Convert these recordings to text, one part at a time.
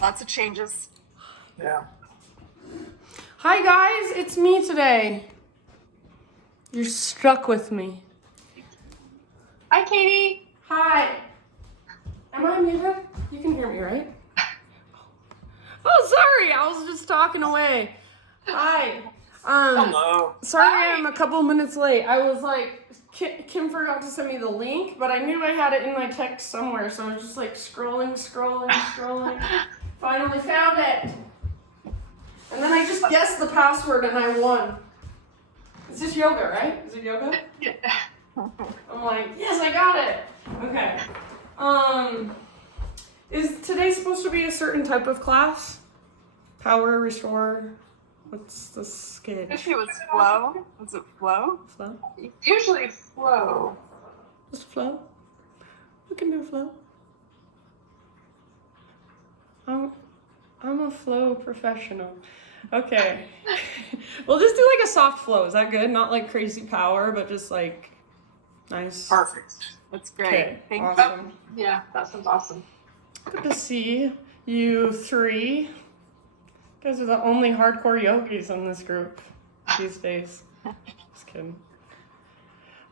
Lots of changes. Yeah. Hi guys, it's me today. You're stuck with me. Hi, Katie. Hi. Am I muted? You can hear me, right? Oh, sorry. I was just talking away. Hi. Hello. Sorry I'm a couple minutes late. I was like, Kim forgot to send me the link, but I knew I had it in my text somewhere, so I was just like scrolling. Finally found it. And then I just guessed the password and I won. Is this yoga, right? Is it yoga? Yeah. I'm like, yes, I got it. Okay. Is today supposed to be a certain type of class? Power, restore? What's the sketch? Usually it was flow. Was it flow? Flow? Usually flow. Just flow? We can do flow. I'm a flow professional. Okay. We'll just do like a soft flow. Is that good? Not like crazy power, but just like nice. Perfect. That's great. Okay, Thank awesome. you. Yeah, that sounds awesome. Good to see you three. You guys are the only hardcore yogis in this group these days. Just kidding.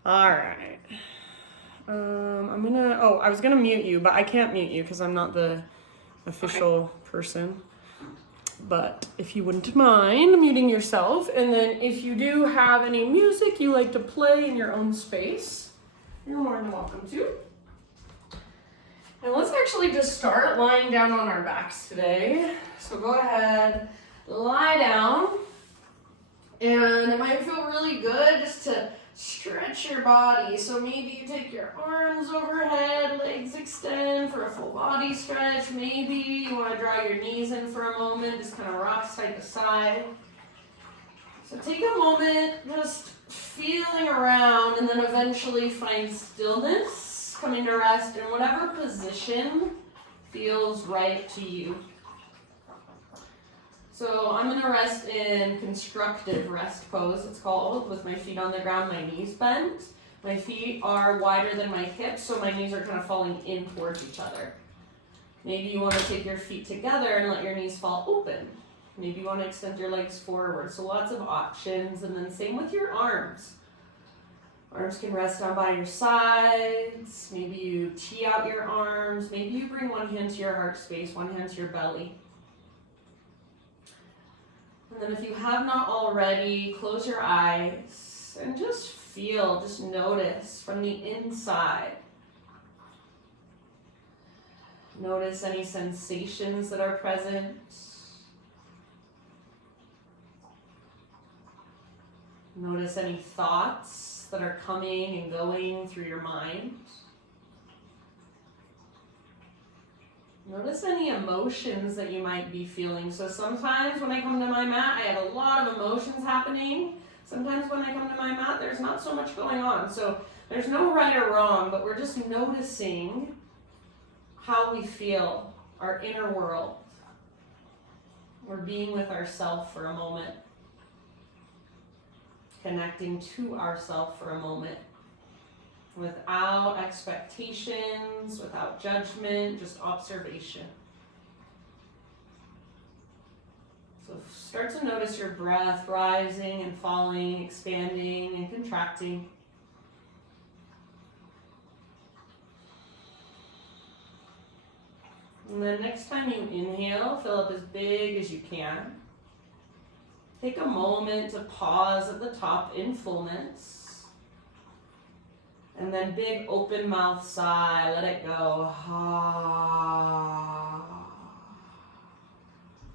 All right. I was gonna mute you, but I can't mute you because I'm not the official person. But if you wouldn't mind muting yourself, and then if you do have any music you like to play in your own space, you're more than welcome to. And let's actually just start lying down on our backs today. So go ahead, lie down. And it might feel really good just to stretch your body. So maybe you take your arms overhead, legs extend for a full body stretch. Maybe you want to draw your knees in for a moment, just kind of rock side to side. So take a moment just feeling around and then eventually find stillness, coming to rest in whatever position feels right to you. So I'm going to rest in constructive rest pose, it's called, with my feet on the ground, my knees bent. My feet are wider than my hips, so my knees are kind of falling in towards each other. Maybe you want to take your feet together and let your knees fall open. Maybe you want to extend your legs forward. So lots of options, and then same with your arms. Arms can rest down by your sides. Maybe you tee out your arms. Maybe you bring one hand to your heart space, one hand to your belly. And then if you have not already, close your eyes and just feel, just notice from the inside. Notice any sensations that are present. Notice any thoughts that are coming and going through your mind. Notice any emotions that you might be feeling. So sometimes when I come to my mat, I have a lot of emotions happening. Sometimes when I come to my mat, there's not so much going on. So there's no right or wrong, but we're just noticing how we feel, our inner world. We're being with ourselves for a moment. Connecting to ourselves for a moment. Without expectations, without judgment, just observation. So start to notice your breath rising and falling, expanding and contracting. And then next time you inhale, fill up as big as you can. Take a moment to pause at the top in fullness. And then big open mouth sigh, let it go.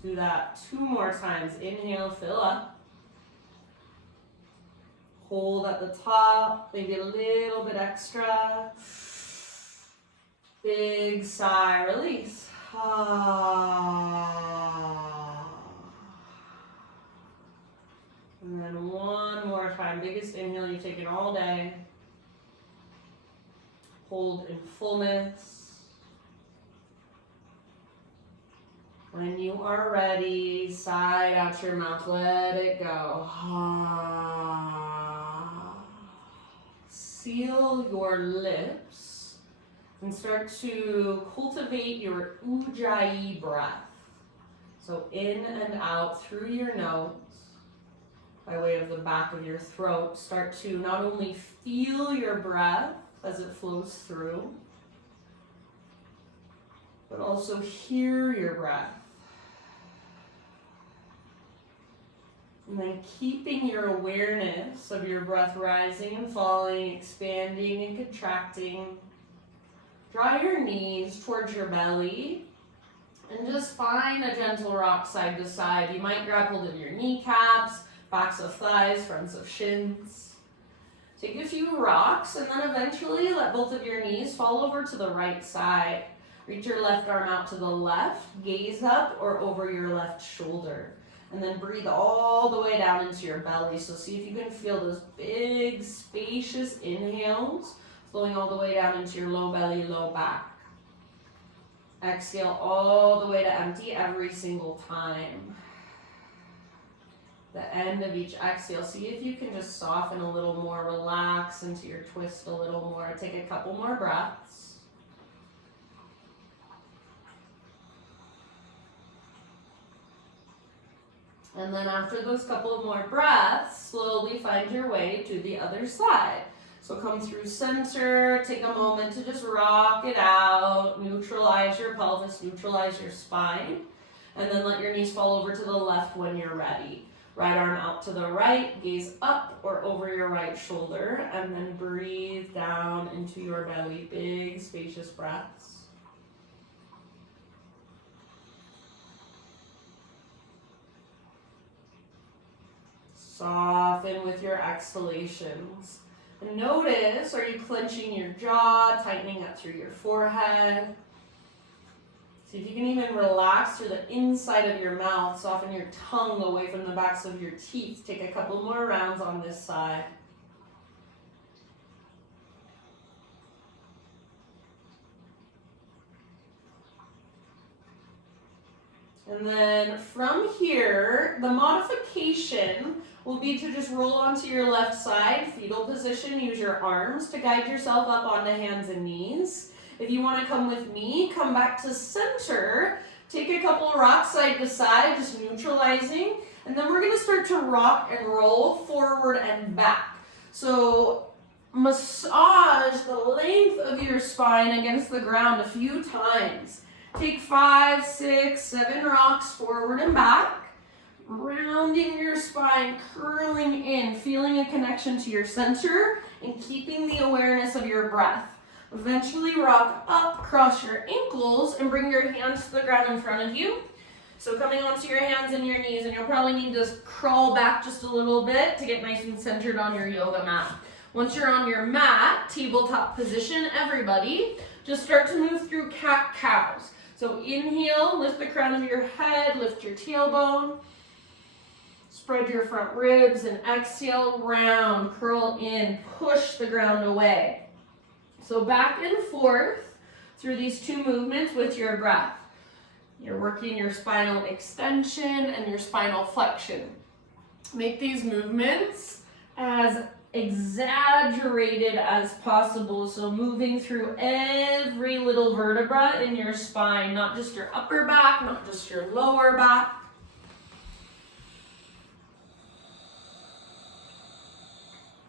Do that 2 more times. Inhale, fill up. Hold at the top, maybe a little bit extra. Big sigh, release. And then 1 more time, biggest inhale you've taken all day. Hold in fullness. When you are ready, sigh out your mouth, let it go. Seal your lips and start to cultivate your Ujjayi breath. So in and out through your nose by way of the back of your throat. Start to not only feel your breath as it flows through, but also hear your breath. And then keeping your awareness of your breath rising and falling, expanding and contracting. Draw your knees towards your belly and just find a gentle rock side to side. You might grab hold of your kneecaps, backs of thighs, fronts of shins. Take a few rocks and then eventually let both of your knees fall over to the right side. Reach your left arm out to the left, gaze up or over your left shoulder. And then breathe all the way down into your belly. So see if you can feel those big, spacious inhales flowing all the way down into your low belly, low back. Exhale all the way to empty every single time. The end of each exhale, see if you can just soften a little more, relax into your twist a little more. Take a couple more breaths. And then after those couple of more breaths, slowly find your way to the other side. So come through center, take a moment to just rock it out, neutralize your pelvis, neutralize your spine, and then let your knees fall over to the left when you're ready. Right arm out to the right, gaze up or over your right shoulder, and then breathe down into your belly. Big, spacious breaths. Soften with your exhalations. And notice, are you clenching your jaw, tightening up through your forehead? See if you can even relax through the inside of your mouth. Soften your tongue away from the backs of your teeth. Take a couple more rounds on this side. And then from here, the modification will be to just roll onto your left side, fetal position. Use your arms to guide yourself up onto hands and knees. If you want to come with me, come back to center. Take a couple rocks side to side, just neutralizing. And then we're going to start to rock and roll forward and back. So massage the length of your spine against the ground a few times. Take 5, 6, 7 rocks forward and back. Rounding your spine, curling in, feeling a connection to your center, and keeping the awareness of your breath. Eventually rock up, cross your ankles, and bring your hands to the ground in front of you. So coming onto your hands and your knees, and you'll probably need to crawl back just a little bit to get nice and centered on your yoga mat. Once you're on your mat, tabletop position, everybody, just start to move through cat-cows. So inhale, lift the crown of your head, lift your tailbone. Spread your front ribs and exhale, round, curl in, push the ground away. So back and forth through these two movements with your breath. You're working your spinal extension and your spinal flexion. Make these movements as exaggerated as possible. So moving through every little vertebra in your spine, not just your upper back, not just your lower back.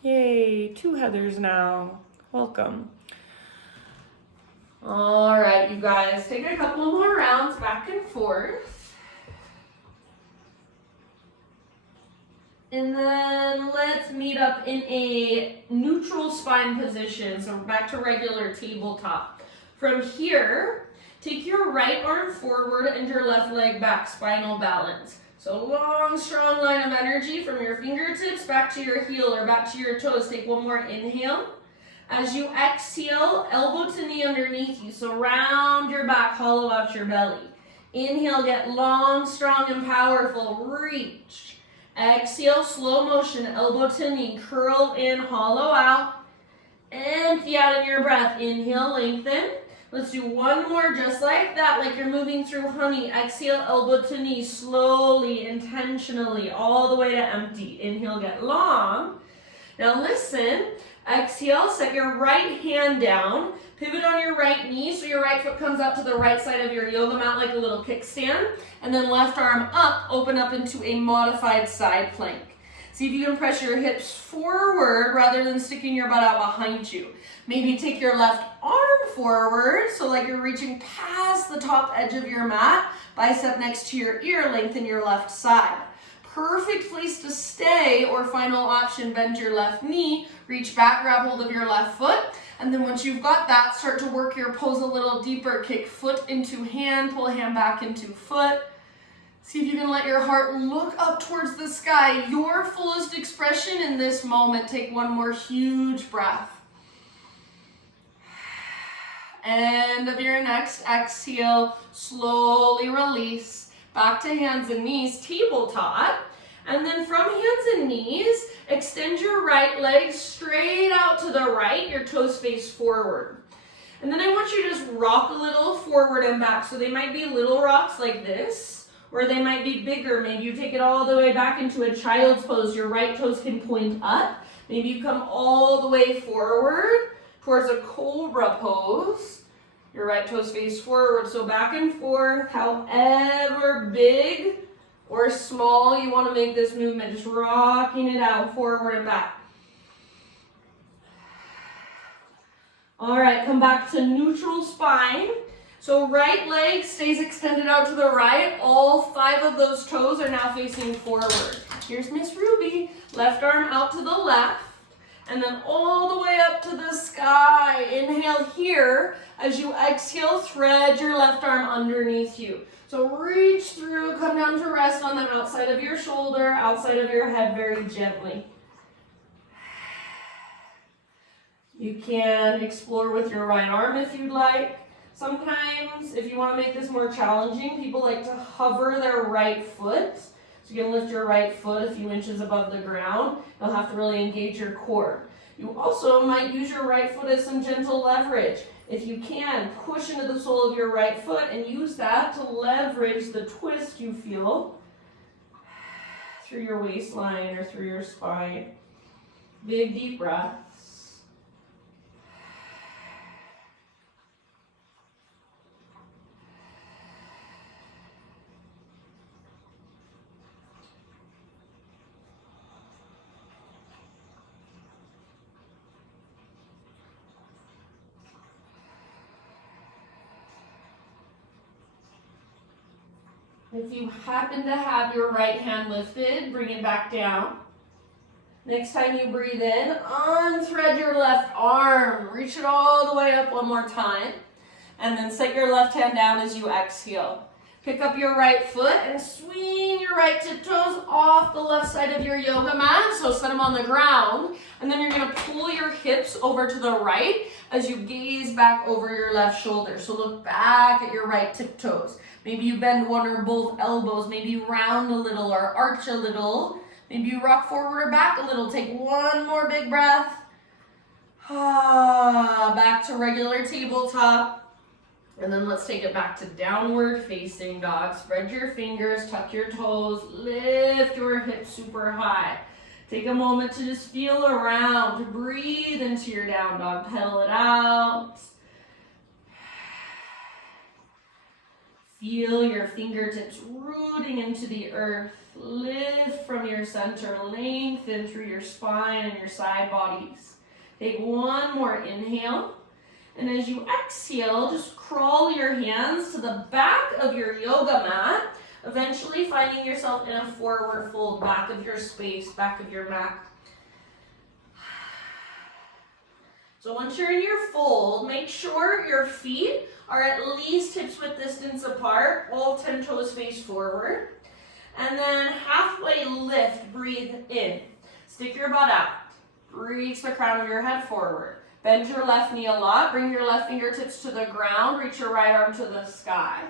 Yay, 2 Heathers now. Welcome. All right, you guys, take a couple more rounds back and forth. And then let's meet up in a neutral spine position. So back to regular tabletop. From here, take your right arm forward and your left leg back, spinal balance. So long, strong line of energy from your fingertips back to your heel or back to your toes. Take one more inhale. As you exhale, elbow to knee underneath you. So round your back, hollow out your belly. Inhale, get long, strong, and powerful. Reach. Exhale, slow motion, elbow to knee. Curl in, hollow out. Empty out in your breath. Inhale, lengthen. Let's do one more just like that, like you're moving through honey. Exhale, elbow to knee, slowly, intentionally, all the way to empty. Inhale, get long. Now listen, exhale, set your right hand down. Pivot on your right knee, so your right foot comes out to the right side of your yoga mat like a little kickstand. And then left arm up, open up into a modified side plank. See if you can press your hips forward rather than sticking your butt out behind you. Maybe take your left arm forward, so like you're reaching past the top edge of your mat, bicep next to your ear, lengthen your left side. Perfect place to stay, or final option, bend your left knee, reach back, grab hold of your left foot, and then once you've got that, start to work your pose a little deeper. Kick foot into hand, pull hand back into foot. See if you can let your heart look up towards the sky, your fullest expression in this moment. Take one more huge breath. End of your next exhale, slowly release. Back to hands and knees, tabletop. And then from hands and knees, extend your right leg straight out to the right, your toes face forward. And then I want you to just rock a little forward and back. So they might be little rocks like this, or they might be bigger. Maybe you take it all the way back into a child's pose. Your right toes can point up. Maybe you come all the way forward towards a cobra pose. Your right toes face forward, so back and forth, however big or small you want to make this movement, just rocking it out forward and back. All right, come back to neutral spine. So right leg stays extended out to the right. All 5 of those toes are now facing forward. Here's Miss Ruby. Left arm out to the left. And then all the way up to the sky. Inhale here. As you exhale, thread your left arm underneath you. So reach through, come down to rest on the outside of your shoulder, outside of your head very gently. You can explore with your right arm if you'd like. Sometimes, if you want to make this more challenging, people like to hover their right foot. So you can lift your right foot a few inches above the ground. You'll have to really engage your core. You also might use your right foot as some gentle leverage. If you can, push into the sole of your right foot and use that to leverage the twist you feel through your waistline or through your spine. Big deep breaths. If you happen to have your right hand lifted, bring it back down. Next time you breathe in, unthread your left arm. Reach it all the way up one more time. And then set your left hand down as you exhale. Pick up your right foot and swing your right tiptoes off the left side of your yoga mat. So set them on the ground. And then you're going to pull your hips over to the right as you gaze back over your left shoulder. So look back at your right tiptoes. Maybe you bend one or both elbows. Maybe you round a little or arch a little. Maybe you rock forward or back a little. Take one more big breath. Back to regular tabletop. And then let's take it back to downward facing dog. Spread your fingers, tuck your toes, lift your hips super high. Take a moment to just feel around, to breathe into your down dog. Pedal it out. Feel your fingertips rooting into the earth. Lift from your center, lengthen through your spine and your side bodies. Take one more inhale. And as you exhale, just crawl your hands to the back of your yoga mat, eventually finding yourself in a forward fold, back of your space, back of your mat. So once you're in your fold, make sure your feet are at least hips width distance apart, all 10 toes face forward. And then halfway lift, breathe in. Stick your butt out. Reach the crown of your head forward. Bend your left knee a lot. Bring your left fingertips to the ground. Reach your right arm to the sky.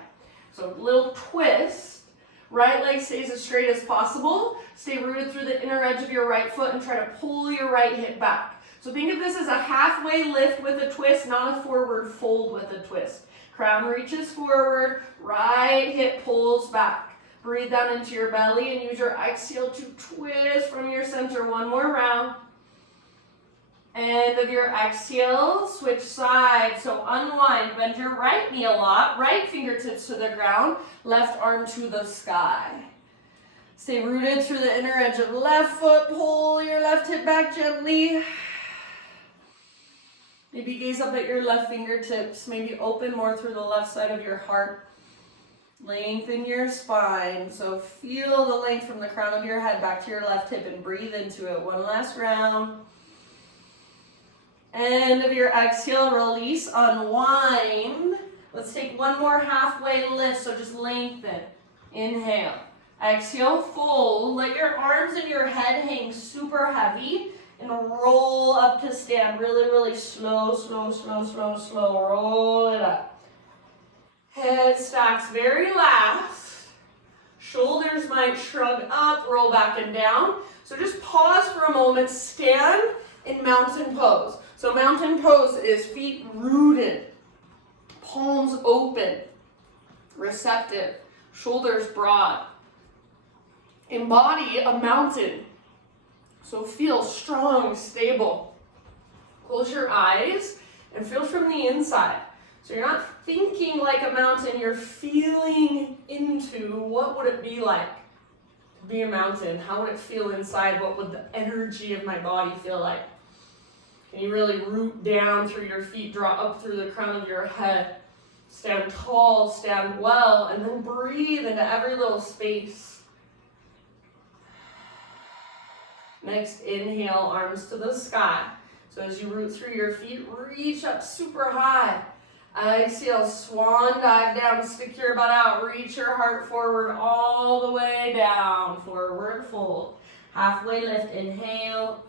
So little twist. Right leg stays as straight as possible. Stay rooted through the inner edge of your right foot and try to pull your right hip back. So think of this as a halfway lift with a twist, not a forward fold with a twist. Crown reaches forward, right hip pulls back. Breathe down into your belly and use your exhale to twist from your center. One more round. End of your exhale, switch sides. So unwind, bend your right knee a lot, right fingertips to the ground, left arm to the sky. Stay rooted through the inner edge of left foot, pull your left hip back gently. Maybe gaze up at your left fingertips, maybe open more through the left side of your heart. Lengthen your spine, so feel the length from the crown of your head back to your left hip and breathe into it. One last round. End of your exhale, release, unwind. Let's take one more halfway lift, so just lengthen. Inhale. Exhale, fold. Let your arms and your head hang super heavy and roll up to stand. Really, really slow, slow, slow, slow, slow. Roll it up. Head stacks very last. Shoulders might shrug up, roll back and down. So just pause for a moment, stand in mountain pose. So mountain pose is feet rooted, palms open, receptive, shoulders broad. Embody a mountain. So feel strong, stable. Close your eyes and feel from the inside. So you're not thinking like a mountain, you're feeling into what would it be like to be a mountain? How would it feel inside? What would the energy of my body feel like? Can you really root down through your feet, draw up through the crown of your head, stand tall, stand well, and then breathe into every little space. Next, inhale, arms to the sky. So as you root through your feet, reach up super high. Exhale, swan dive down, stick your butt out, reach your heart forward all the way down, forward fold. Halfway lift, inhale.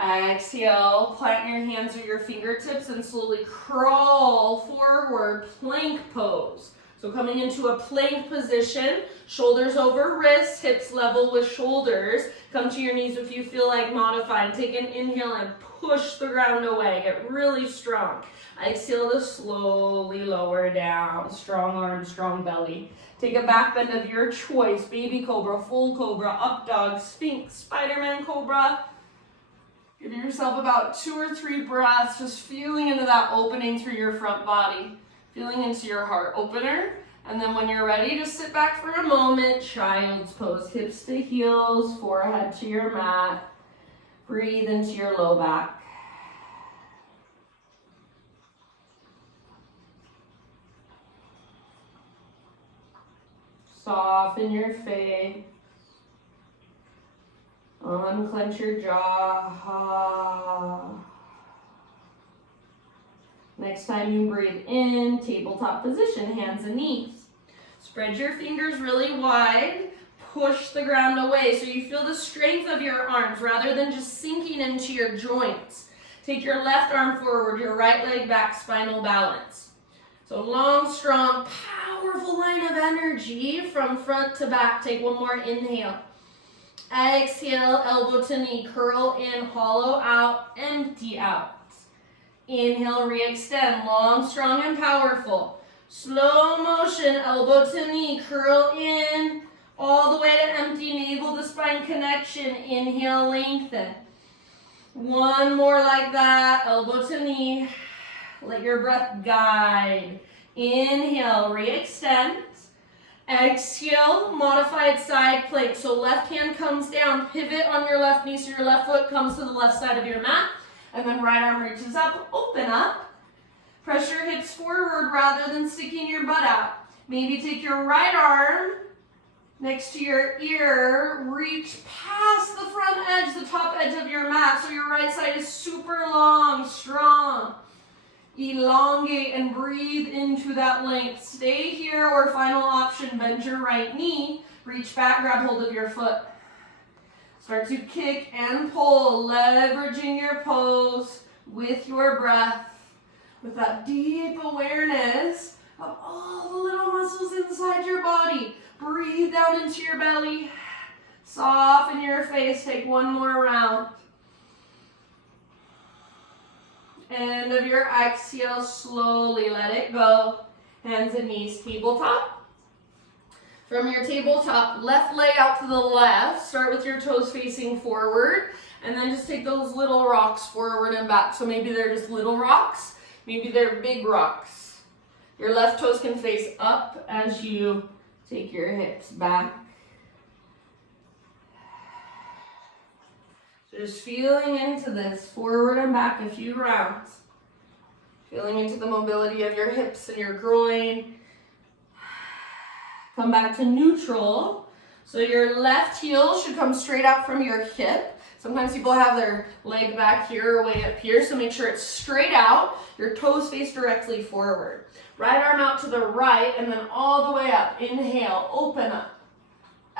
Exhale, plant your hands or your fingertips and slowly crawl forward, plank pose. So coming into a plank position, shoulders over wrists, hips level with shoulders. Come to your knees if you feel like modified. Take an inhale and push the ground away. Get really strong. Exhale to slowly lower down. Strong arms, strong belly. Take a back bend of your choice. Baby cobra, full cobra, up dog, sphinx, Spider-Man cobra. Give yourself about 2 or 3 breaths, just feeling into that opening through your front body. Feeling into your heart opener. And then when you're ready, just sit back for a moment. Child's pose, hips to heels, forehead to your mat. Breathe into your low back. Soften your face. Unclench your jaw. Next time you breathe in, tabletop position, hands and knees. Spread your fingers really wide. Push the ground away so you feel the strength of your arms rather than just sinking into your joints. Take your left arm forward, your right leg back, spinal balance. So long, strong, powerful line of energy from front to back. Take one more inhale. Exhale, elbow to knee, curl in, hollow out, empty out. Inhale, re-extend, long, strong, and powerful. Slow motion, elbow to knee, curl in, all the way to empty, navel to spine connection. Inhale, lengthen. One more like that, elbow to knee. Let your breath guide. Inhale, re-extend. Exhale, modified side plank. So left hand comes down, pivot on your left knee so your left foot comes to the left side of your mat. And then right arm reaches up, open up. Press your hips forward rather than sticking your butt out. Maybe take your right arm next to your ear, reach past the front edge, the top edge of your mat, so your right side is super long, strong. Elongate and breathe into that length. Stay here, or final option, bend your right knee, reach back, grab hold of your foot. Start to kick and pull, leveraging your pose with your breath, with that deep awareness of all the little muscles inside your body. Breathe down into your belly, soften your face, take one more round. End of your exhale, slowly let it go. Hands and knees, tabletop. From your tabletop, left leg out to the left. Start with your toes facing forward. And then just take those little rocks forward and back. So maybe they're just little rocks, maybe they're big rocks. Your left toes can face up as you take your hips back. So just feeling into this, forward and back a few rounds. Feeling into the mobility of your hips and your groin. Come back to neutral. So your left heel should come straight out from your hip. Sometimes people have their leg back here or way up here, so make sure it's straight out. Your toes face directly forward. Right arm out to the right and then all the way up. Inhale, open up.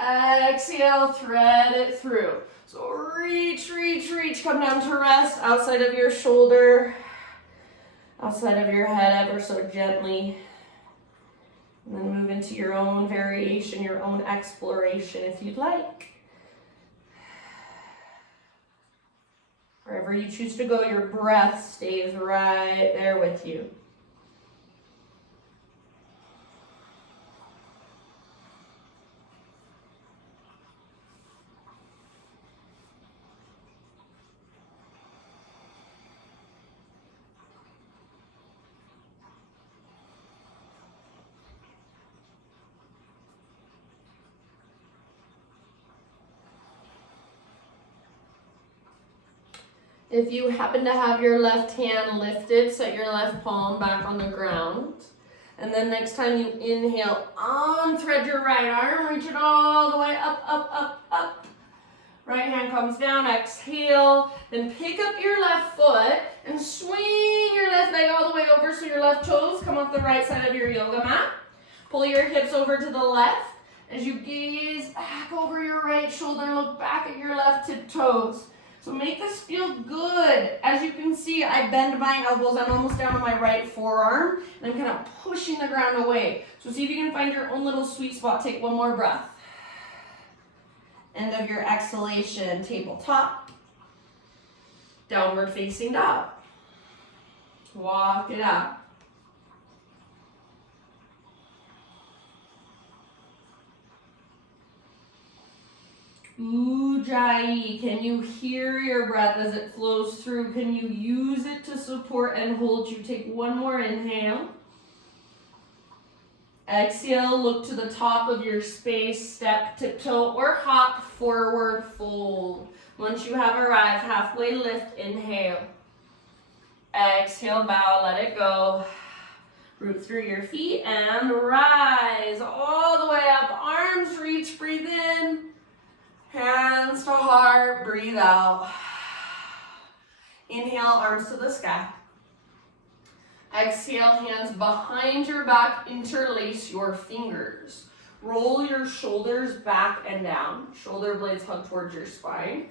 Exhale, thread it through. So reach, reach, reach. Come down to rest outside of your shoulder, outside of your head ever so gently. And then move into your own variation, your own exploration if you'd like. Wherever you choose to go, your breath stays right there with you. If you happen to have your left hand lifted, set your left palm back on the ground. And then next time you inhale, unthread your right arm, reach it all the way up, up, up, up. Right hand comes down, exhale. Then pick up your left foot and swing your left leg all the way over so your left toes come off the right side of your yoga mat. Pull your hips over to the left as you gaze back over your right shoulder and look back at your left tip toes. So make this feel good. As you can see, I bend my elbows. I'm almost down on my right forearm, and I'm kind of pushing the ground away. So see if you can find your own little sweet spot. Take one more breath. End of your exhalation, tabletop. Downward facing dog. Walk it out. Ujjayi. Can you hear your breath as it flows through? Can you use it to support and hold you? Take one more inhale. Exhale, look to the top of your space, step, tiptoe, or hop, forward fold. Once you have arrived, halfway lift, inhale. Exhale, bow, let it go. Root through your feet and rise all the way up. Arms reach, breathe in. Hands to heart, breathe out. Inhale, arms to the sky. Exhale, hands behind your back, interlace your fingers. Roll your shoulders back and down. Shoulder blades hug towards your spine.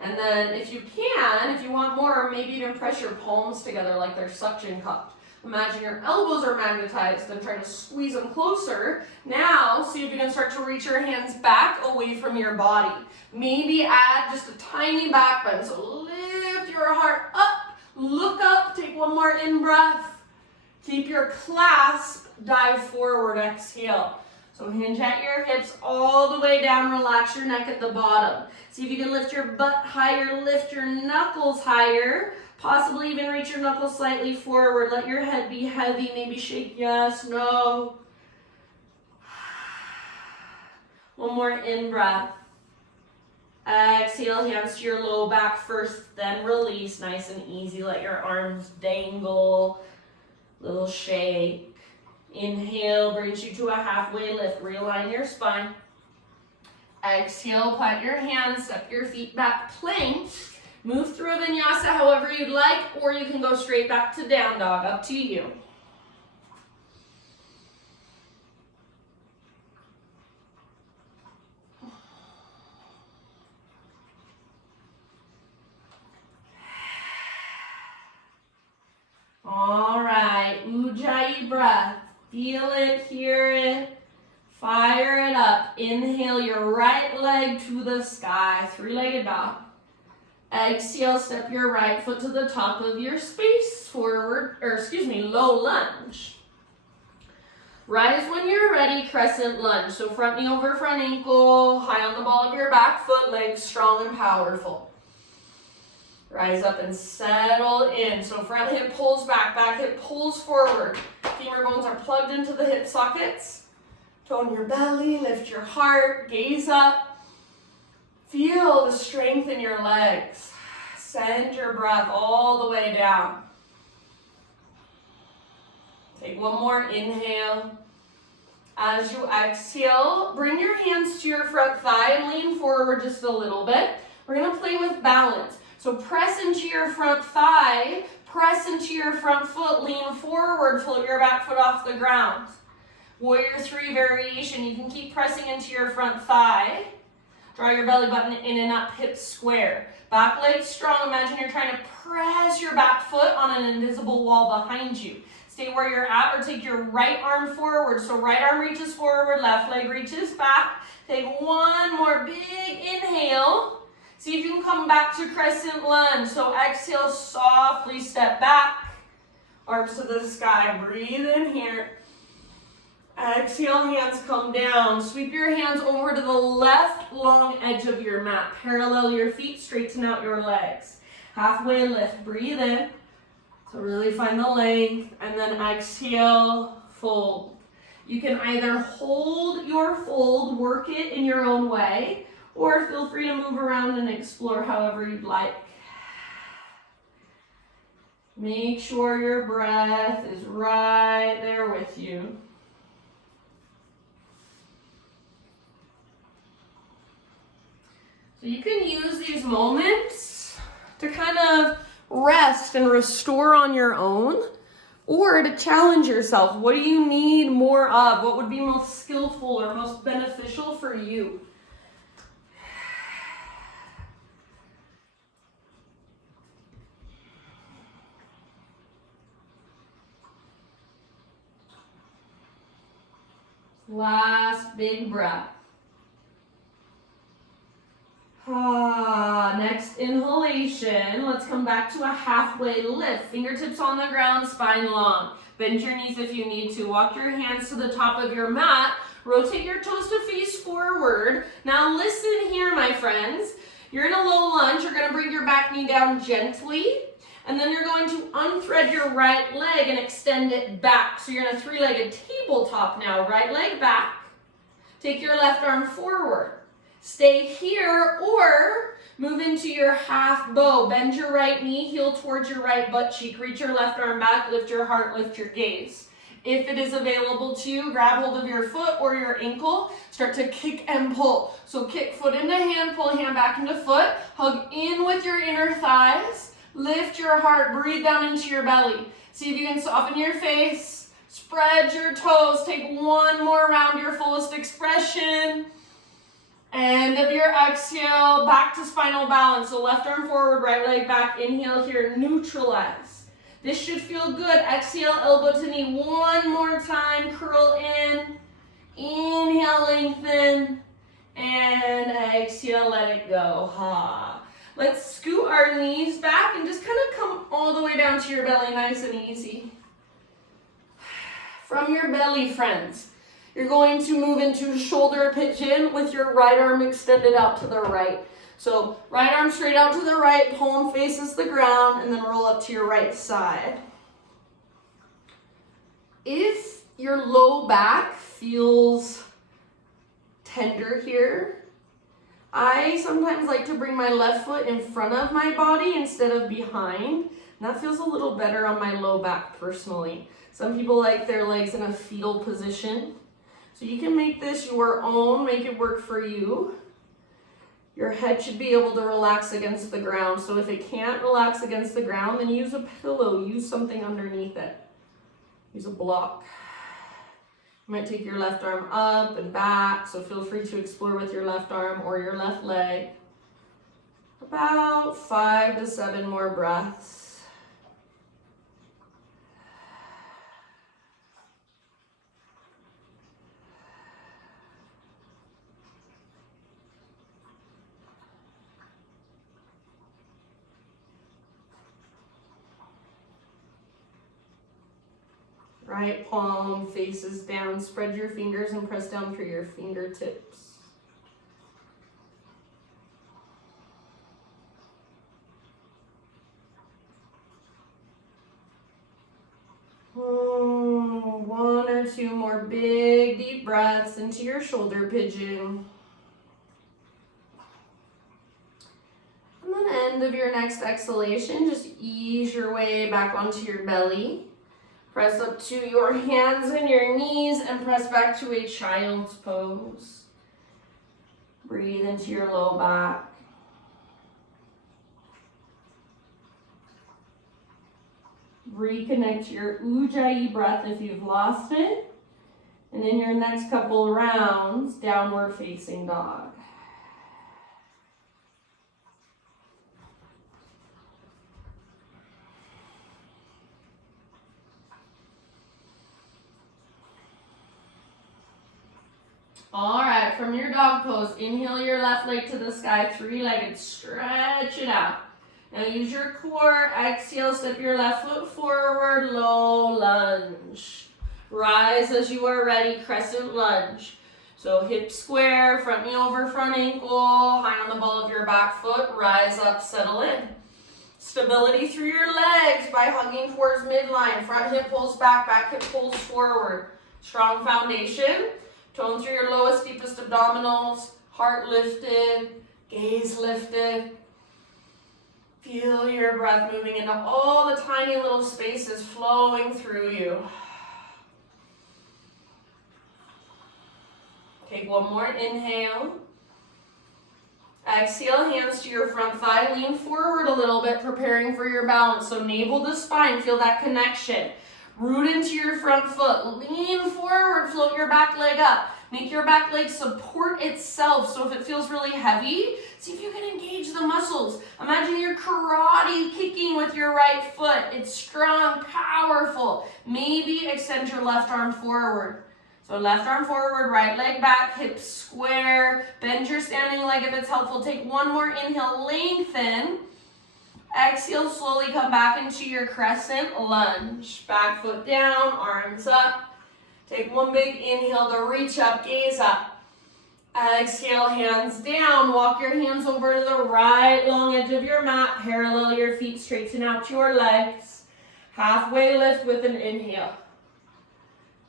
And then if you can, if you want more, maybe even press your palms together like they're suction cupped. Imagine your elbows are magnetized and try to squeeze them closer. Now, see if you can start to reach your hands back away from your body. Maybe add just a tiny back bend. So lift your heart up, look up, take one more in-breath. Keep your clasp, dive forward, exhale. So hinge at your hips all the way down, relax your neck at the bottom. See if you can lift your butt higher, lift your knuckles higher. Possibly even reach your knuckles slightly forward. Let your head be heavy. Maybe shake yes, no. One more in-breath. Exhale, hands to your low back first, then release. Nice and easy. Let your arms dangle. Little shake. Inhale brings you to a halfway lift. Realign your spine. Exhale, plant your hands, step your feet back, plank. Move through a vinyasa however you'd like, or you can go straight back to down dog, up to you. All right, Ujjayi breath. Feel it, hear it, fire it up. Inhale your right leg to the sky, three-legged dog. Exhale, step your right foot to the top of your space, low lunge. Rise when you're ready, crescent lunge. So front knee over front ankle, high on the ball of your back foot, legs strong and powerful. Rise up and settle in. So front hip pulls back, back hip pulls forward. Femur bones are plugged into the hip sockets. Tone your belly, lift your heart, gaze up. Feel the strength in your legs. Send your breath all the way down. Take one more inhale. As you exhale, bring your hands to your front thigh and lean forward just a little bit. We're going to play with balance. So press into your front thigh, press into your front foot, lean forward, float your back foot off the ground. Warrior 3 variation, you can keep pressing into your front thigh. Draw your belly button in and up, hips square. Back leg strong, imagine you're trying to press your back foot on an invisible wall behind you. Stay where you're at or take your right arm forward. So right arm reaches forward, left leg reaches back. Take one more big inhale. See if you can come back to Crescent Lunge. So exhale, softly step back. Arms to the sky. Breathe in here. Exhale, hands come down. Sweep your hands over to the left long edge of your mat. Parallel your feet, straighten out your legs. Halfway lift. Breathe in. So really find the length. And then exhale, fold. You can either hold your fold, work it in your own way, or feel free to move around and explore however you'd like. Make sure your breath is right there with you. So you can use these moments to kind of rest and restore on your own, or to challenge yourself. What do you need more of? What would be most skillful or most beneficial for you? Last big breath. Next inhalation. Let's come back to a halfway lift. Fingertips on the ground, spine long. Bend your knees if you need to. Walk your hands to the top of your mat. Rotate your toes to face forward. Now listen here, my friends. You're in a low lunge. You're going to bring your back knee down gently. And then you're going to unthread your right leg and extend it back. So you're in a three-legged tabletop now. Right leg back. Take your left arm forward. Stay here or move into your half bow. Bend your right knee, heel towards your right butt cheek. Reach your left arm back, lift your heart, lift your gaze. If it is available to you, grab hold of your foot or your ankle. Start to kick and pull. So kick foot into hand, pull hand back into foot. Hug in with your inner thighs. Lift your heart, breathe down into your belly. See if you can soften your face. Spread your toes. Take one more round, your fullest expression. End of your exhale, back to spinal balance. So left arm forward, right leg back. Inhale here, neutralize. This should feel good. Exhale, elbow to knee. One more time, curl in. Inhale, lengthen. And exhale, let it go. Let's scoot our knees back and just kind of come all the way down to your belly, nice and easy. From your belly, friends. You're going to move into shoulder pigeon with your right arm extended out to the right. So right arm straight out to the right, palm faces the ground, and then roll up to your right side. If your low back feels tender here, I sometimes like to bring my left foot in front of my body instead of behind. And that feels a little better on my low back personally. Some people like their legs in a fetal position. So you can make this your own, make it work for you. Your head should be able to relax against the ground. So if it can't relax against the ground, then use a pillow, use something underneath it. Use a block. You might take your left arm up and back, so feel free to explore with your left arm or your left leg. About 5 to 7 more breaths. Right palm faces down. Spread your fingers and press down through your fingertips. or two more big, deep breaths into your shoulder pigeon. And then end of your next exhalation, just ease your way back onto your belly. Press up to your hands and your knees and press back to a child's pose. Breathe into your low back. Reconnect your Ujjayi breath if you've lost it. And in your next couple rounds, downward facing dog. All right, from your dog pose, inhale your left leg to the sky, three-legged, stretch it out. Now use your core, exhale, step your left foot forward, low lunge. Rise as you are ready, crescent lunge. So hip square, front knee over front ankle, high on the ball of your back foot, rise up, settle in. Stability through your legs by hugging towards midline, front hip pulls back, back hip pulls forward. Strong foundation. Tone through your lowest, deepest abdominals, heart lifted, gaze lifted. Feel your breath moving into all the tiny little spaces flowing through you. Take one more inhale. Exhale, hands to your front thigh. Lean forward a little bit, preparing for your balance. So navel to spine, feel that connection. Root into your front foot. Lean forward, float your back leg up. Make your back leg support itself. So if it feels really heavy, see if you can engage the muscles. Imagine you're karate kicking with your right foot. It's strong, powerful. Maybe extend your left arm forward. So left arm forward, right leg back, hips square. Bend your standing leg if it's helpful. Take one more inhale, lengthen. Exhale, slowly come back into your crescent lunge. Back foot down, arms up. Take one big inhale to reach up, gaze up. Exhale, hands down. Walk your hands over to the right long edge of your mat. Parallel your feet, straighten out your legs. Halfway lift with an inhale.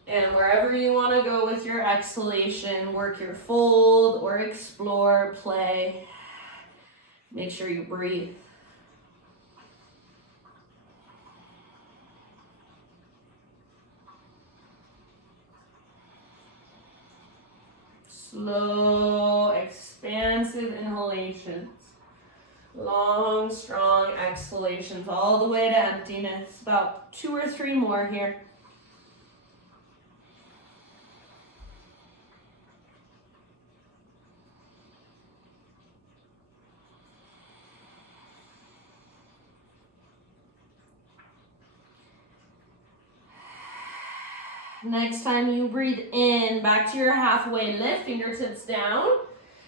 And wherever you want to go with your exhalation, work your fold or explore, play. Make sure you breathe. Slow, expansive inhalations. Long, strong exhalations all the way to emptiness. About 2 or 3 more here. Next time you breathe in, back to your halfway lift, fingertips down.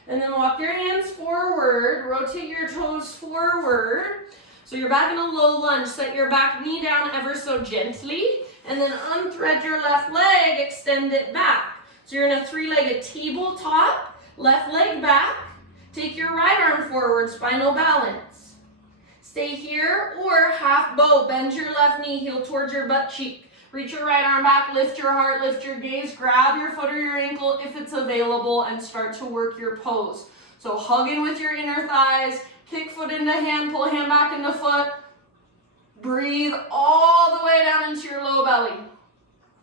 And then walk your hands forward, rotate your toes forward. So you're back in a low lunge, set your back knee down ever so gently. And then unthread your left leg, extend it back. So you're in a 3-legged tabletop, left leg back. Take your right arm forward, spinal balance. Stay here or half bow, bend your left knee, heel towards your butt cheek. Reach your right arm back, lift your heart, lift your gaze, grab your foot or your ankle if it's available, and start to work your pose. So hug in with your inner thighs, kick foot into hand, pull hand back into foot. Breathe all the way down into your low belly.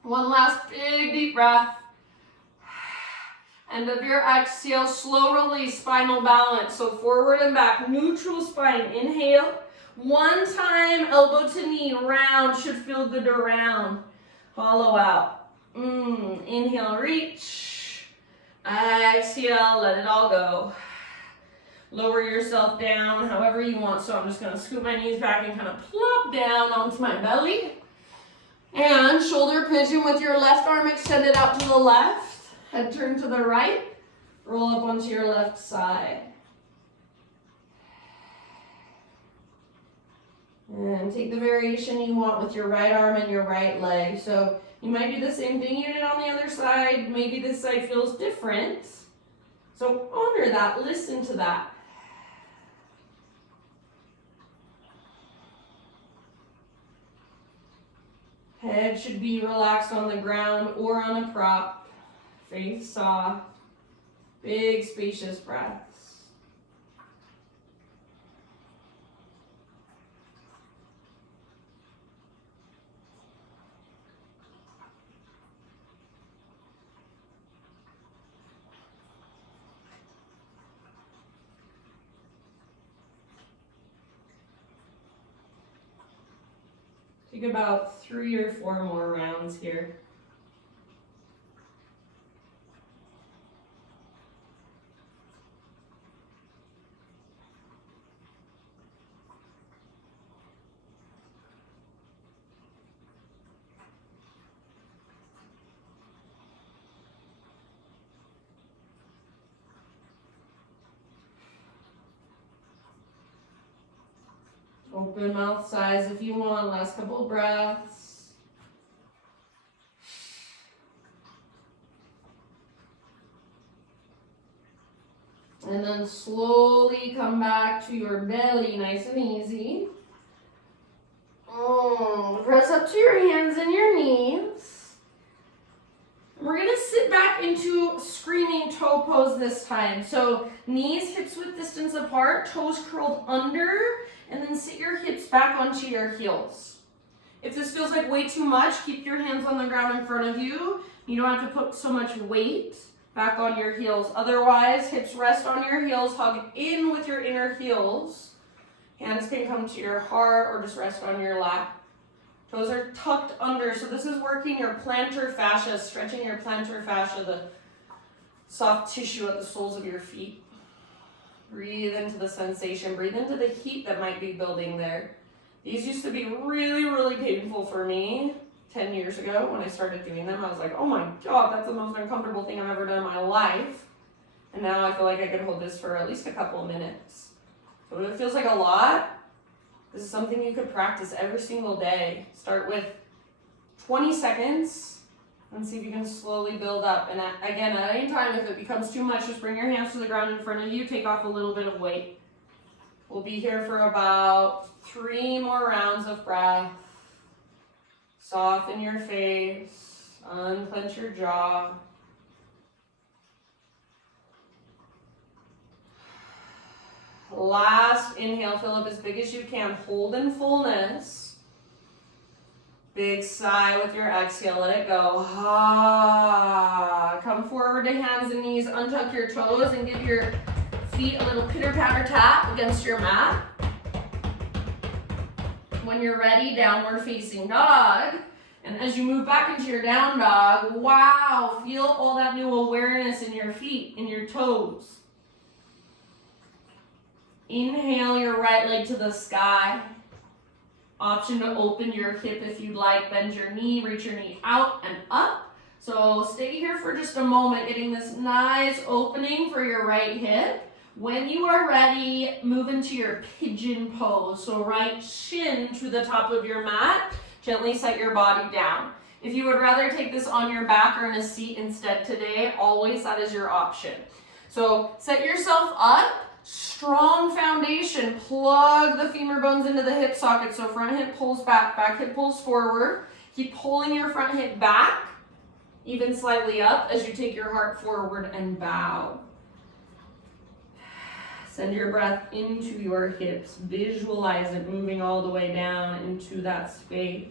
One last big deep breath. End of your exhale, slow release, spinal balance. So forward and back, neutral spine, inhale. One time, elbow to knee, round, should feel good to round. Hollow out. Inhale, reach. Exhale, let it all go. Lower yourself down however you want. So I'm just going to scoot my knees back and kind of plop down onto my belly. And shoulder pigeon with your left arm extended out to the left. Head turn to the right. Roll up onto your left side. And take the variation you want with your right arm and your right leg. So you might do the same thing you did on the other side. Maybe this side feels different. So honor that, listen to that. Head should be relaxed on the ground or on a prop. Face soft. Big spacious breaths. Take about 3 or 4 more rounds here. Open mouth size if you want. Last couple breaths. And then slowly come back to your belly, nice and easy. Press up to your hands and your knees. We're gonna sit back into screaming toe pose this time. So knees, hips width distance apart, toes curled under, and then sit your hips back onto your heels. If this feels like way too much, keep your hands on the ground in front of you. You don't have to put so much weight back on your heels. Otherwise, hips rest on your heels, hug in with your inner heels. Hands can come to your heart or just rest on your lap. Toes are tucked under, so this is working your plantar fascia, stretching your plantar fascia, the soft tissue at the soles of your feet. Breathe into the sensation, breathe into the heat that might be building there. These used to be really, really painful for me 10 years ago when I started doing them. I was like, oh my God, that's the most uncomfortable thing I've ever done in my life. And now I feel like I could hold this for at least a couple of minutes. So if it feels like a lot, this is something you could practice every single day. Start with 20 seconds and see if you can slowly build up. And again, at any time, if it becomes too much, just bring your hands to the ground in front of you, take off a little bit of weight. We'll be here for about 3 more rounds of breath. Soften your face, unclench your jaw. Last inhale, fill up as big as you can. Hold in fullness. Big sigh with your exhale, let it go. Ah. Come forward to hands and knees, untuck your toes and give your feet a little pitter-patter tap against your mat. When you're ready, downward facing dog. And as you move back into your down dog, wow, feel all that new awareness in your feet, in your toes. Inhale your right leg to the sky. Option to open your hip if you'd like. Bend your knee, reach your knee out and up. So stay here for just a moment, getting this nice opening for your right hip. When you are ready, move into your pigeon pose. So right shin to the top of your mat. Gently set your body down. If you would rather take this on your back or in a seat instead today, always that is your option. So set yourself up. Strong foundation. Plug the femur bones into the hip socket. So front hip pulls back, back hip pulls forward. Keep pulling your front hip back, even slightly up as you take your heart forward and bow. Send your breath into your hips. Visualize it moving all the way down into that space.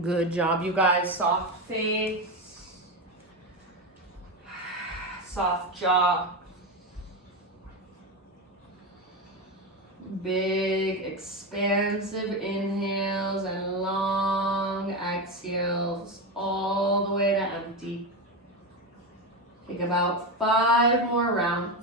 Good job, you guys. Soft face, soft jaw, big expansive inhales and long exhales all the way to empty. Take about 5 more rounds.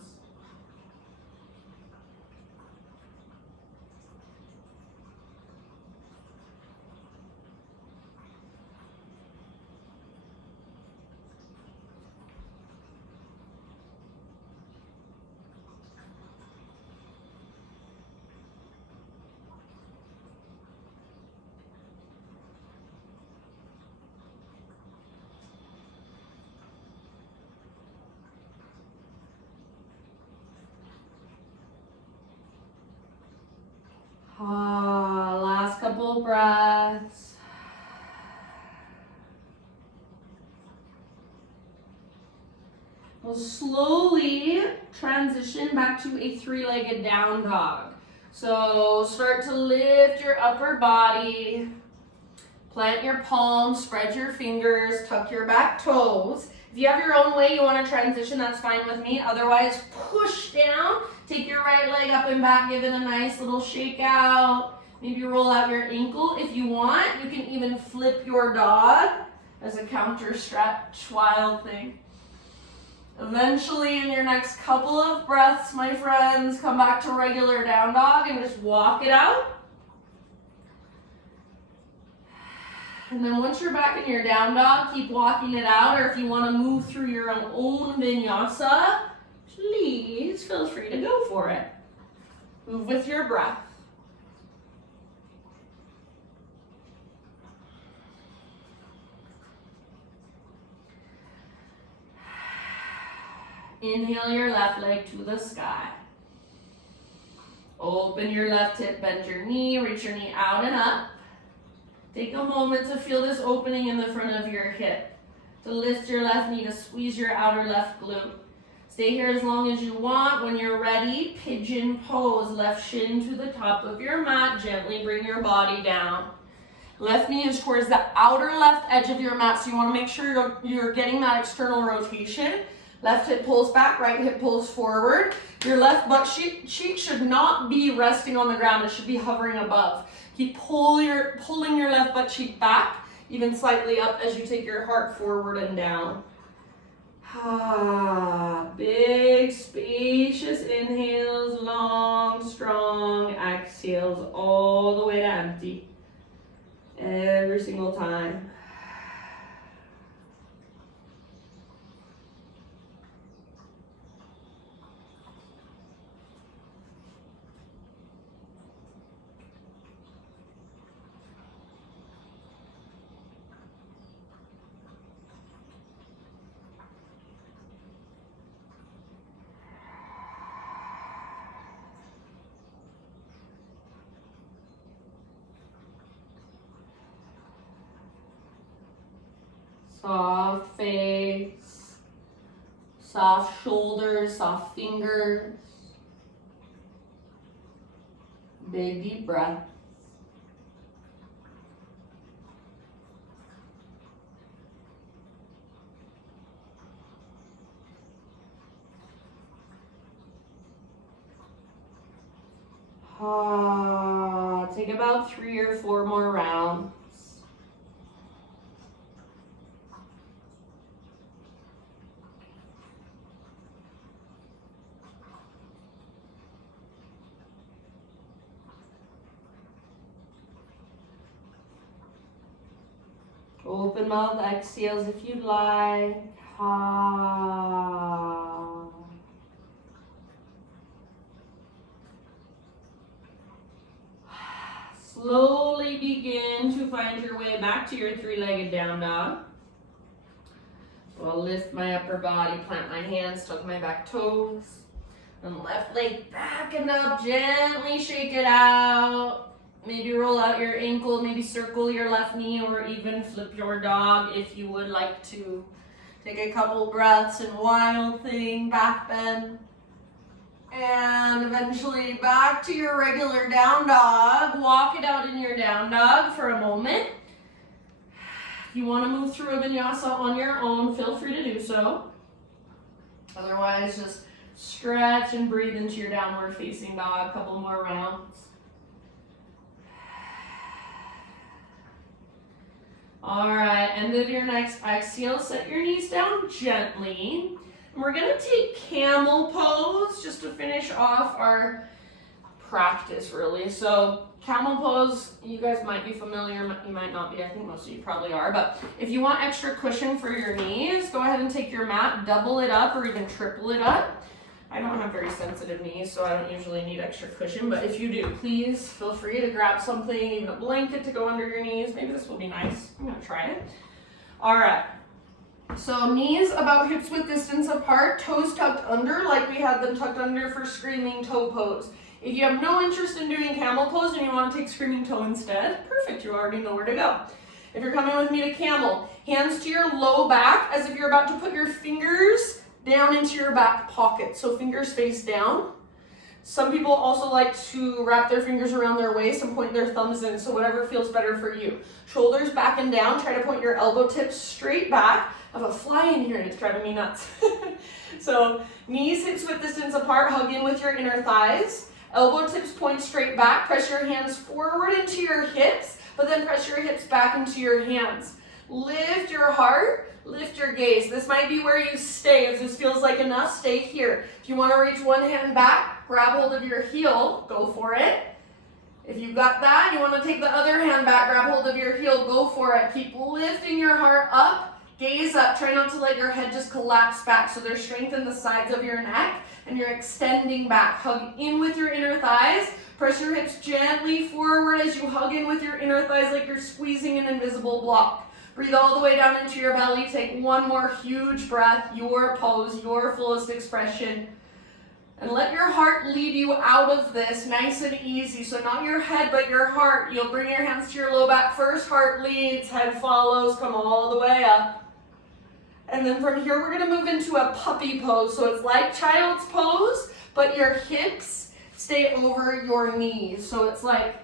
Last couple breaths. We'll slowly transition back to a three-legged down dog. So start to lift your upper body, plant your palms, spread your fingers, tuck your back toes. If you have your own way, you want to transition, that's fine with me. Otherwise, push down, take your right leg up and back, give it a nice little shake out. Maybe roll out your ankle. If you want, you can even flip your dog as a counter stretch, wild thing. Eventually, in your next couple of breaths, my friends, come back to regular down dog and just walk it out. And then once you're back in your down dog, keep walking it out. Or if you want to move through your own vinyasa, please feel free to go for it. Move with your breath. Inhale your left leg to the sky. Open your left hip, bend your knee, reach your knee out and up. Take a moment to feel this opening in the front of your hip. To lift your left knee, to squeeze your outer left glute. Stay here as long as you want. When you're ready, pigeon pose. Left shin to the top of your mat. Gently bring your body down. Left knee is towards the outer left edge of your mat, so you want to make sure you're getting that external rotation. Left hip pulls back, right hip pulls forward. Your left butt cheek should not be resting on the ground. It should be hovering above. Keep pulling your left butt cheek back, even slightly up as you take your heart forward and down. Big, spacious inhales, long, strong exhales, all the way to empty. Every single time. Soft face, soft shoulders, soft fingers. Big deep breath. Take about 3 or 4 more rounds. Open mouth exhales if you'd like. Slowly begin to find your way back to your three-legged down dog. So I'll lift my upper body, plant my hands, tuck my back toes. And left leg back and up, gently shake it out. Maybe roll out your ankle, maybe circle your left knee, or even flip your dog if you would like to. Take a couple breaths and wild thing, back bend. And eventually back to your regular down dog. Walk it out in your down dog for a moment. If you want to move through a vinyasa on your own, feel free to do so. Otherwise, just stretch and breathe into your downward facing dog. A couple more rounds. All right, end of your next exhale, set your knees down gently. And we're gonna take camel pose just to finish off our practice, really. So camel pose, you guys might be familiar, you might not be, I think most of you probably are, but if you want extra cushion for your knees, go ahead and take your mat, double it up or even triple it up. I don't have very sensitive knees, so I don't usually need extra cushion, but if you do, please feel free to grab something, even a blanket to go under your knees. Maybe this will be nice. I'm gonna try it. All right, so knees about hips width distance apart, toes tucked under like we had them tucked under for screaming toe pose. If you have no interest in doing camel pose and you want to take screaming toe instead, perfect, you already know where to go. If you're coming with me to camel, hands to your low back as if you're about to put your fingers down into your back pocket. So fingers face down. Some people also like to wrap their fingers around their waist and point their thumbs in, so whatever feels better for you. Shoulders back and down, try to point your elbow tips straight back. I have a fly in here and it's driving me nuts. So knees hips width distance apart, hug in with your inner thighs. Elbow tips point straight back, press your hands forward into your hips, but then press your hips back into your hands. Lift your heart. Lift your gaze. This might be where you stay. If this feels like enough, stay here. If you want to reach one hand back, grab hold of your heel, go for it. If you've got that, you want to take the other hand back, grab hold of your heel, go for it. Keep lifting your heart up, gaze up. Try not to let your head just collapse back, so there's strength in the sides of your neck, and you're extending back. Hug in with your inner thighs. Press your hips gently forward as you hug in with your inner thighs like you're squeezing an invisible block. Breathe all the way down into your belly. Take one more huge breath, your pose, your fullest expression. And let your heart lead you out of this nice and easy. So not your head, but your heart. You'll bring your hands to your low back first. Heart leads, head follows. Come all the way up. And then from here, we're going to move into a puppy pose. So it's like child's pose, but your hips stay over your knees. So it's like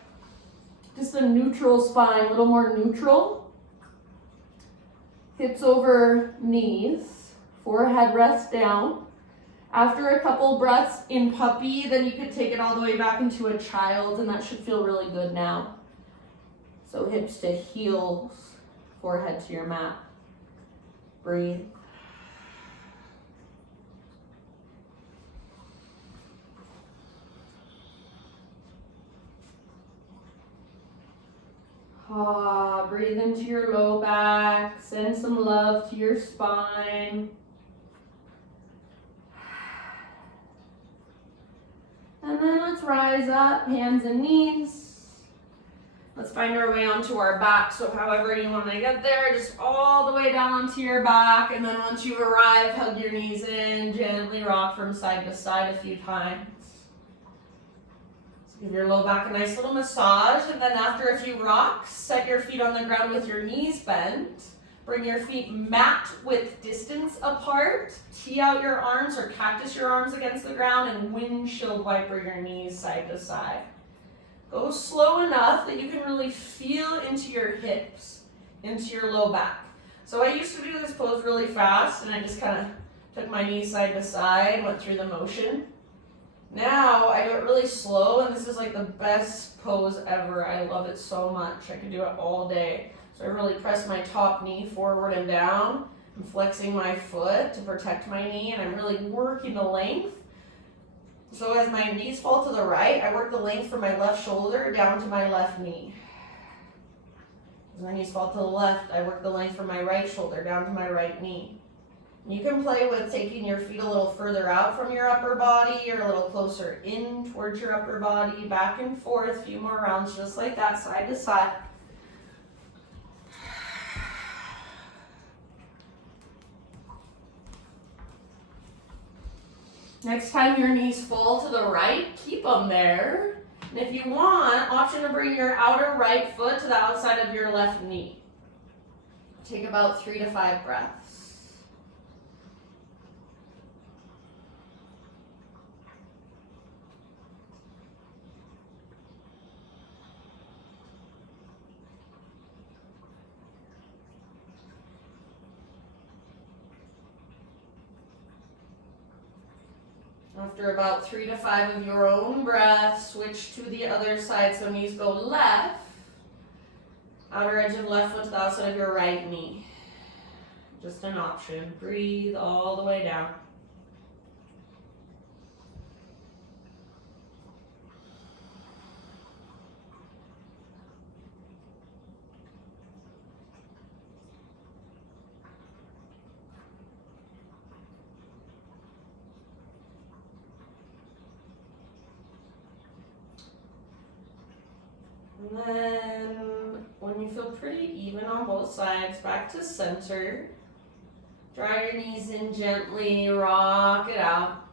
just a neutral spine, a little more neutral. Hips over knees, forehead rests down. After a couple breaths in puppy, then you could take it all the way back into a child, and that should feel really good now. So hips to heels, forehead to your mat. Breathe. Breathe into your low back. Send some love to your spine. And then let's rise up, hands and knees. Let's find our way onto our back. So however you want to get there, just all the way down onto your back. And then once you've arrived, hug your knees in, gently rock from side to side a few times. Give your low back a nice little massage, and then after a few rocks, set your feet on the ground with your knees bent. Bring your feet mat width distance apart. Tee out your arms or cactus your arms against the ground and windshield wiper your knees side to side. Go slow enough that you can really feel into your hips, into your low back. So I used to do this pose really fast, and I just kind of took my knees side to side, went through the motion. Now I do it really slow, and this is like the best pose ever. I love it so much. I could do it all day. So I really press my top knee forward and down. I'm flexing my foot to protect my knee, and I'm really working the length. So as my knees fall to the right, I work the length from my left shoulder down to my left knee. As my knees fall to the left, I work the length from my right shoulder down to my right knee. You can play with taking your feet a little further out from your upper body or a little closer in towards your upper body, back and forth, a few more rounds just like that, side to side. Next time your knees fall to the right, keep them there. And if you want, option to bring your outer right foot to the outside of your left knee. Take about 3 to 5 breaths. After about 3 to 5 of your own breaths, switch to the other side. So knees go left, outer edge of left foot to the outside of your right knee. Just an option. Breathe all the way down. And then when you feel pretty even on both sides, back to center. Draw your knees in gently, rock it out.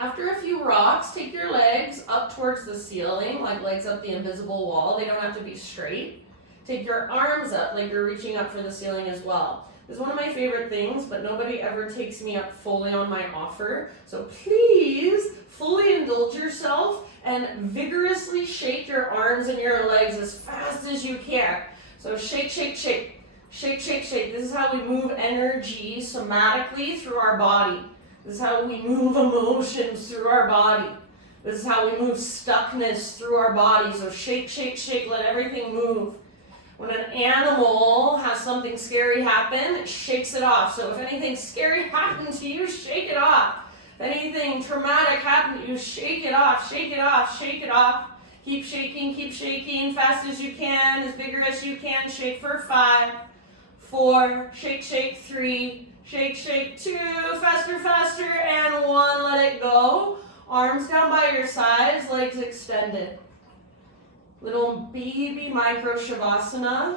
After a few rocks, take your legs up towards the ceiling, like legs up the invisible wall. They don't have to be straight. Take your arms up like you're reaching up for the ceiling as well. This is one of my favorite things, but nobody ever takes me up fully on my offer. So please fully indulge yourself and vigorously shake your arms and your legs as fast as you can. So shake, shake, shake, shake, shake, shake. This is how we move energy somatically through our body. This is how we move emotions through our body. This is how we move stuckness through our body. So shake, shake, shake, let everything move. When an animal has something scary happen, it shakes it off. So if anything scary happened to you, shake it off. If anything traumatic happened to you, shake it off, shake it off, shake it off. Keep shaking, fast as you can, as vigorous as you can. Shake for 5, 4, shake, shake, 3, shake, shake, 2, faster, faster, and 1, let it go. Arms down by your sides, legs extended. Little baby micro Shavasana.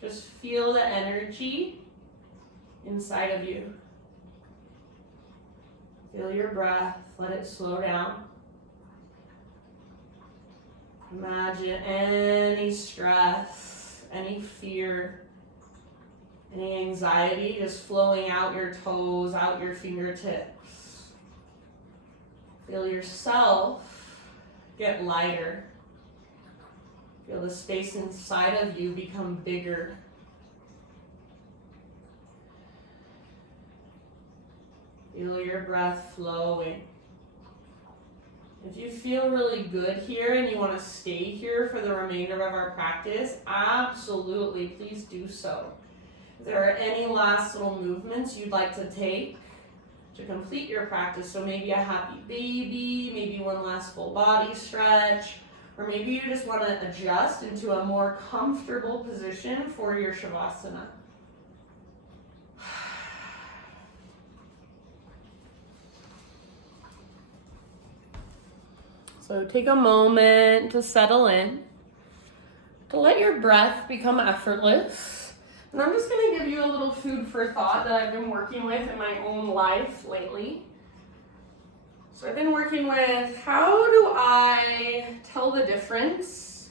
Just feel the energy inside of you. Feel your breath, let it slow down. Imagine any stress, any fear, any anxiety just flowing out your toes, out your fingertips. Feel yourself get lighter. Feel the space inside of you become bigger. Feel your breath flowing. If you feel really good here and you want to stay here for the remainder of our practice, absolutely, please do so. If there are any last little movements you'd like to take to complete your practice, so maybe a happy baby, maybe one last full body stretch, or maybe you just want to adjust into a more comfortable position for your Shavasana. So take a moment to settle in, to let your breath become effortless. And I'm just going to give you a little food for thought that I've been working with in my own life lately. So I've been working with, how do I tell the difference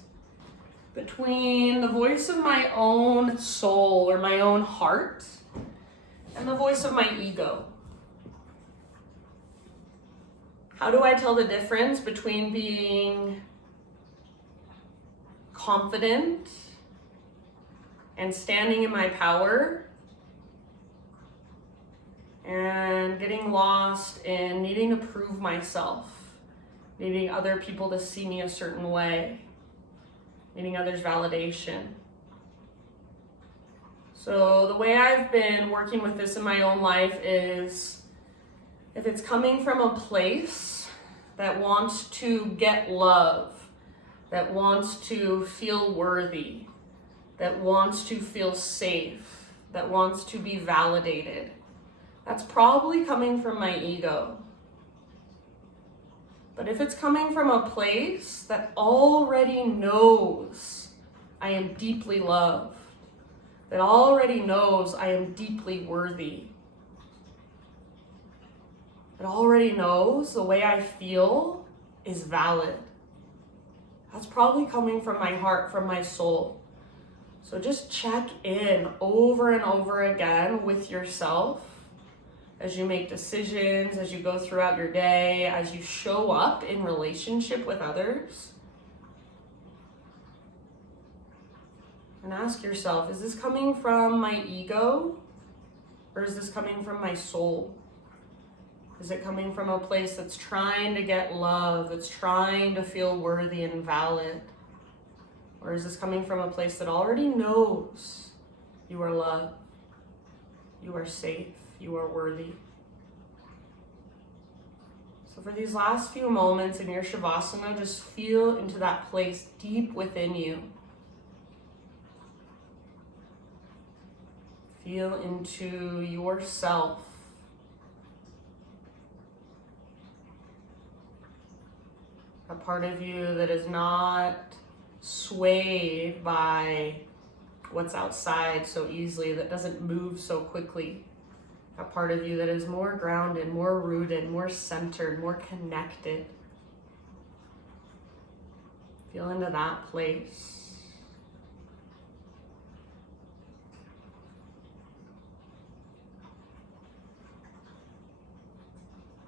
between the voice of my own soul or my own heart and the voice of my ego? How do I tell the difference between being confident and standing in my power and getting lost in needing to prove myself, needing other people to see me a certain way, needing others' validation? So the way I've been working with this in my own life is, if it's coming from a place that wants to get love, that wants to feel worthy, that wants to feel safe, that wants to be validated, that's probably coming from my ego. But if it's coming from a place that already knows I am deeply loved, that already knows I am deeply worthy, that already knows the way I feel is valid, that's probably coming from my heart, from my soul. So just check in over and over again with yourself as you make decisions, as you go throughout your day, as you show up in relationship with others. And ask yourself, is this coming from my ego or is this coming from my soul? Is it coming from a place that's trying to get love, that's trying to feel worthy and valid? Or is this coming from a place that already knows you are loved, you are safe, you are worthy? So for these last few moments in your Shavasana, just feel into that place deep within you. Feel into yourself. A part of you that is not swayed by what's outside so easily, that doesn't move so quickly. A part of you that is more grounded, more rooted, more centered, more connected. Feel into that place.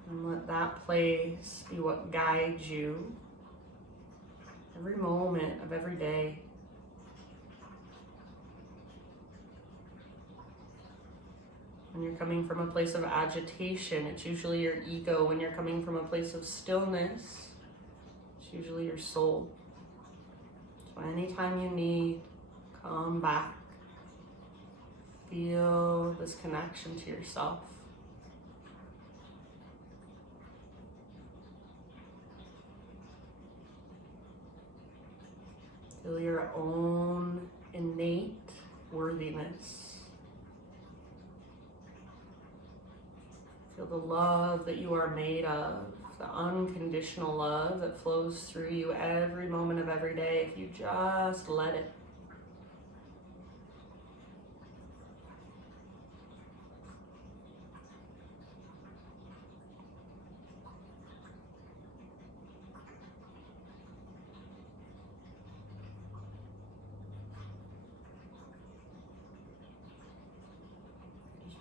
And let that place be what guides you every moment of every day. When you're coming from a place of agitation, it's usually your ego. When you're coming from a place of stillness, it's usually your soul. So anytime you need, come back. Feel this connection to yourself. Feel your own innate worthiness. Feel the love that you are made of, the unconditional love that flows through you every moment of every day if you just let it.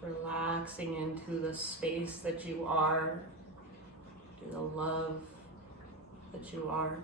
Relaxing into the space that you are, to the love that you are.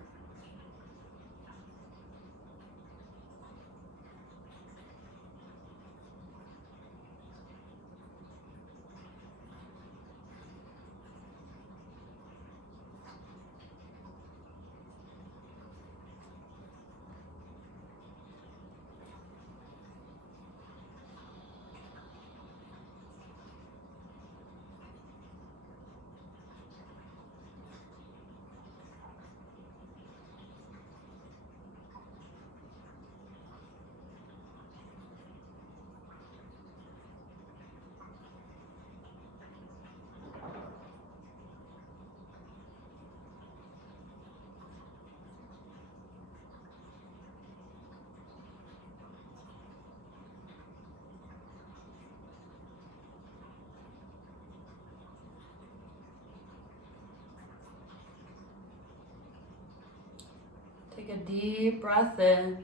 Take a deep breath in.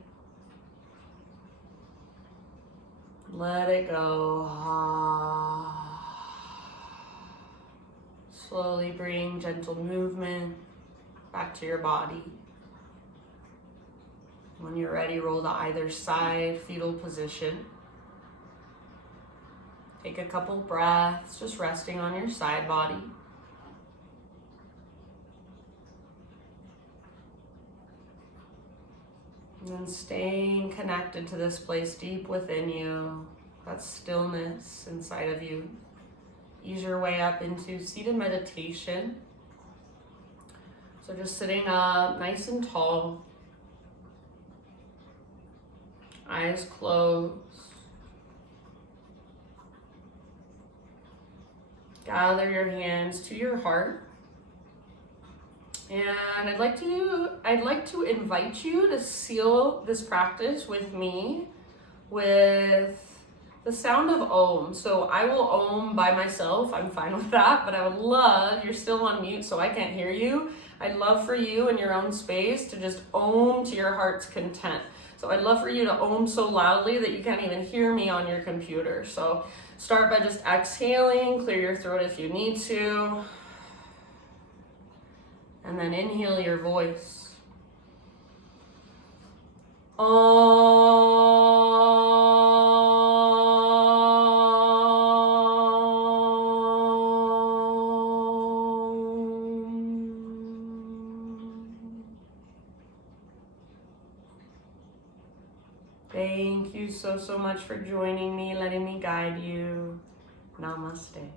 Let it go. Slowly bring gentle movement back to your body. When you're ready, roll to either side, fetal position. Take a couple breaths, just resting on your side body. And then staying connected to this place deep within you, that stillness inside of you. Ease your way up into seated meditation. So just sitting up nice and tall. Eyes closed. Gather your hands to your heart. And I'd like to invite you to seal this practice with me with the sound of Om. So I will Om by myself. I'm fine with that, but I would love, you're still on mute so I can't hear you. I'd love for you in your own space to just Om to your heart's content. So I'd love for you to Om so loudly that you can't even hear me on your computer. So start by just exhaling, clear your throat if you need to. And then inhale your voice. Thank you so much for joining me, letting me guide you. Namaste.